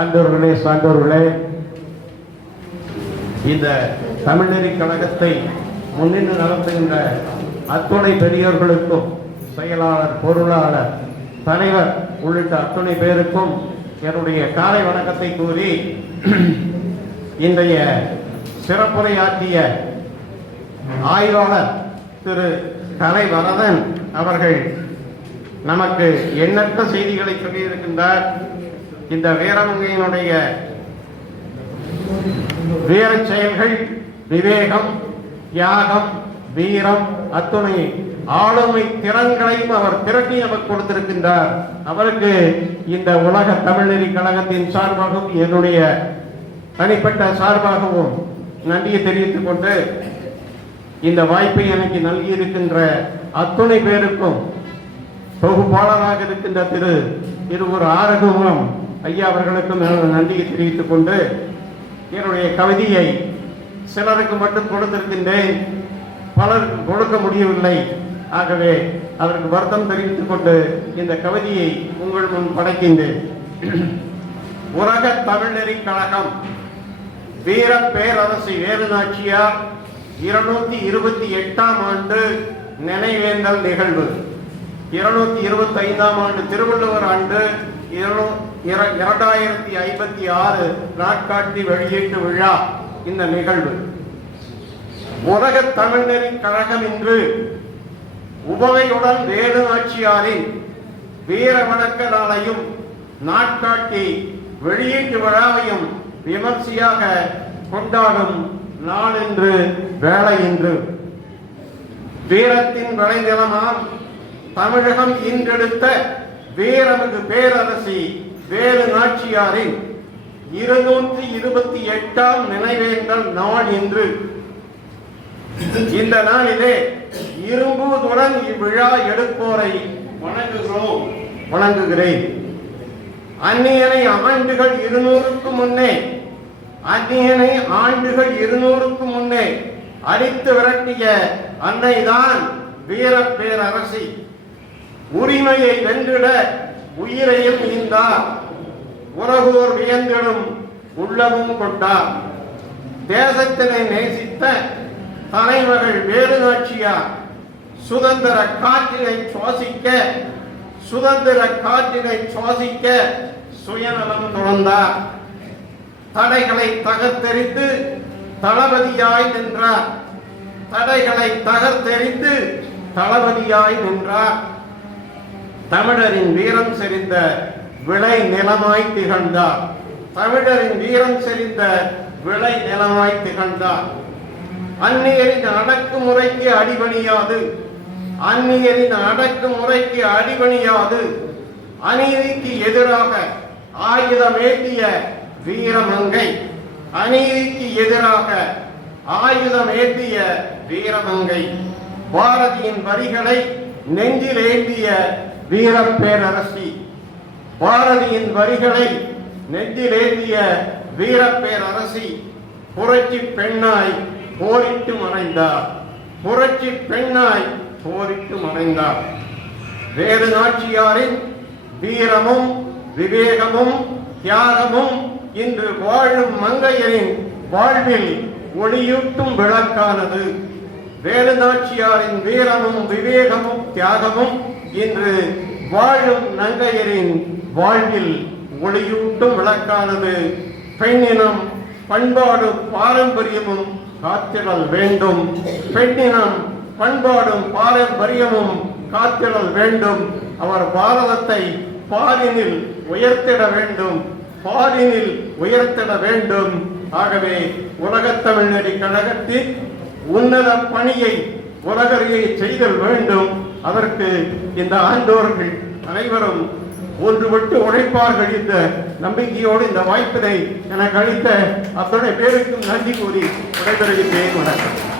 ஆண்டவர்களே சான்றோர்களே இந்த தமிழ்நெறி கழகத்தை முன்னின்று நடத்துகின்ற அத்துணை பெரியோர்களுக்கும் செயலாளர் பொருளாளர் தலைவர் உள்ளிட்ட அத்துணை பேருக்கும் என்னுடைய காலை வணக்கத்தை கூறி இன்றைய சிறப்புரையாற்றிய ஆய்வாளர் திரு கலை வரதன் அவர்கள் நமக்கு எண்ணற்ற செய்திகளை சொல்லியிருக்கின்றார். இந்த வீரமங்கையினுடைய வீர செயல்கள் விவேகம் தியாகம் வீரம் அத்துணை ஆளுமை திறன்களையும் அவர் திரட்டி நமக்கு கொடுத்திருக்கின்றார். அவருக்கு இந்த உலக தமிழ்நெறி கழகத்தின் சார்பாகவும் என்னுடைய தனிப்பட்ட சார்பாகவும் நன்றியை தெரிவித்துக் கொண்டு இந்த வாய்ப்பை எனக்கு நல்கி இருக்கின்ற அத்துணை பேருக்கும் தொகுப்பாளராக இருக்கின்ற திரு இருவர் ஆரகுமம் ஐயா அவர்களுக்கும் எனது நன்றியை தெரிவித்துக் கொண்டு என்னுடைய கவிதையை சிலருக்கு மட்டும் கொடுத்திருக்கின்றேன் பலர் கொடுக்க முடியவில்லை. ஆகவே அதற்கு வருத்தம் தெரிவித்துக் கொண்டு இந்த கவிதையை உங்கள் முன் படைக்கின்றேன். உலக தமிழ்நெறி கழகம் வீர பேரரசு வேலுநாச்சியார் இருநூத்தி இருபத்தி எட்டாம் ஆண்டு நினைவேந்தல் நிகழ்வு. இருநூத்தி இருபத்தி ஐந்தாம் ஆண்டு திருவள்ளுவர் ஆண்டு இரண்டாயிரத்தி ஐம்பத்தி ஆறு நாட்காட்டி வெளியீட்டு விழா இந்த நிகழ்வு. உலக தமிழரின் கழகம் இன்று உபவையுடன் வேலு நாச்சியாரின் வீர வணக்க நாளையும் நாட்காட்டி வெளியீட்டு விழாவையும் விமர்சையாக கொண்டாடும் நாள் என்று வேலை என்று வீரத்தின் விளைநிலமாம் தமிழகம் இன்றெடுத்த வீரமிகு பேரரசி வேலு நாச்சியாரின் இருநூற்றி இருபத்தி எட்டாம் நினைவேந்தல் நாள் என்று இந்த நாளிலே இரும்புதுடன் இவ்விழா எடுப்போரை வணங்குகிறோம் வணங்குகிறேன். அந்நியனை ஆண்டுகள் இருநூறுக்கு முன்னே அந்நியனை ஆண்டுகள் இருநூறுக்கு முன்னே அடித்து விரட்டிய அன்னைதான் வீர பேரரசி. உரிமையை வென்றிட உயிரையும் ஈந்தார் உலகோர் வியந்திடும் உள்ளமும் கொண்டார். தேசத்தினை நேசித்த தலைமகள் வேலுநாச்சியார். சுதந்திர காற்றினை சுவாசிக்க சுதந்திர காற்றினை சுவாசிக்க சுயநலம் துறந்தார். தடைகளை தகர்த்தெறிந்து தளபதியாய் நின்றார். தடைகளை தகர்த்தெறிந்து தளபதியாய் நின்றார். தமிழரின் வீரம் செறிந்த விளை நிலமாய் திகழ்ந்தார். தமிழரின் வீரம் செறிந்த விளை நிலமாய் திகழ்ந்தார். அந்நியரின் அடக்குமுறைக்கு அடிபணியாது. அந்நியரின் அடக்குமுறைக்கு அடிபணியாது. அநீதிக்கு எதிராக ஆயுதமேந்திய வீரமங்கை. அநீதிக்கு எதிராக ஆயுதமேந்திய வீரமங்கை. பாரதியின் வரிகளை நெஞ்சில் ஏந்திய வீரப்பேரரசி. பாரதியின் வரிகளை நெஞ்சிலேந்திய வீரப்பேரரசி வீரப் புரட்சி பெண்ணாய் போரிட்டு மறைந்தார். புரட்சி பெண்ணாய் போரிட்டு மறைந்தார். வேறு நாச்சியாரின் வீரமும் விவேகமும் தியாகமும் இன்று வாழும் மங்கையரின் வாழ்வில் ஒளியூட்டும் விளக்கானது. வேலுநாச்சியாரின் வீரமும் விவேகமும் தியாகமும் இன்று வாழும் நங்கையரின் வாழ்வில் ஒளியூட்டும் விளக்கானது. பெண்ணினம் பண்பாடும் பாரம்பரியமும் காத்திடல் வேண்டும். பெண்ணினம் பண்பாடும் பாரம்பரியமும் காத்திடல் வேண்டும். அவர் பாரதத்தை பாரினில் உயர்த்திட வேண்டும். பாரினில் உயர்த்திட வேண்டும். ஆகவே உலகத் தமிழ்நெறி கழகத்தின் உன்னத பணியை உலகறியை செய்தல் வேண்டும். அதற்கு இந்த ஆண்டோர்கள் அனைவரும் ஒன்றுபட்டு உழைப்பார்கள் இந்த நம்பிக்கையோடு இந்த வாய்ப்பினை எனக்கு அளித்த அத்தனை பேருக்கும் நன்றி கூறி விடைபெறுகின்றேன் வணக்கம்.